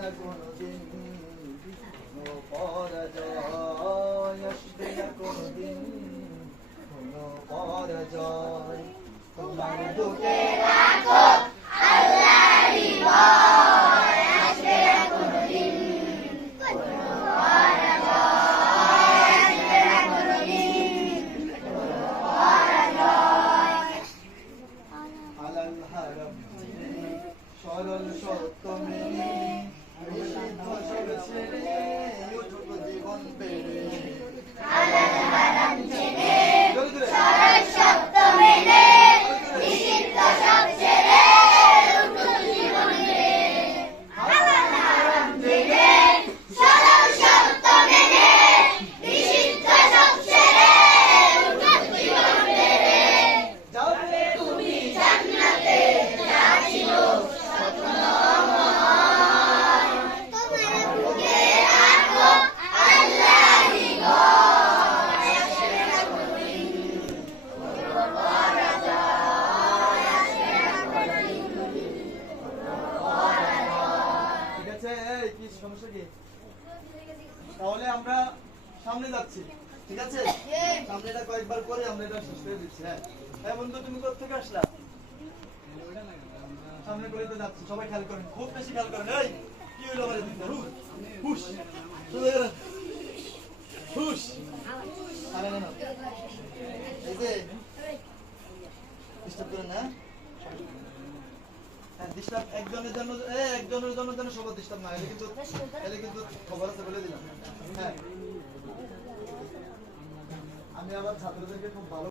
না কোনদিন কোনো পরাজয়, আসবে না কোনদিন কোনো পরাজয়। তোমার বুকে রাখো আল্লাহরই ভয়, আসবে না কোনদিন কোনো পরাজয়, আসবে না কোনদিন কোনো পরাজয়। হালাল হারাম জেনে, সরল সত্য মেনে, নিষিদ্ধ সব ছেড়ে উঠুক জীবন পেরে। হালাল হারাম জেনে, সরল সত্য মেনে, নিষিদ্ধ সব ছেড়ে উঠুক জীবন পেরে। হালাল হারাম জেনে, সরল সত্য মেনে, নিষিদ্ধ সব ছেড়ে উঠুক জীবন পেরে। যাবে তুমি জান্নাতে, যা ছিল স্বপ্নময়। তোমার বুকে রাখো আল্লাহরই ভয়, আসবে না কোনদিন কোনো পরাজয়, আসবে না কোনদিন কোনো পরাজয়। ঠিক আছে, এই কি সমস্যা কি? তাহলে আমরা সামনে যাচ্ছি, ঠিক আছে? সামনেটা কয়েকবার করে আমরা এটা শেষ করে দিচ্ছি। হ্যাঁ হ্যাঁ বন্ধু, তুমি কোথা থেকে আসলা? সামনে করে তো যাচ্ছি, সবাই খেয়াল করেন, খুব বেশি খেয়াল করেন। এই কি হইলো আমাদের দিকটা? হুশ চলে গেল, হুশ। আরে না না, এই যে ডিস্টার্ব করেন না। হ্যাঁ ডিস্টার্ব একজনের জন্য, একজনের জন্য যেন সবার ডিস্টার্ব না, এলে কিন্তু খবর আছে বলে দিলাম। হ্যাঁ আমি আবার ছাত্রদেরকে খুব ভালো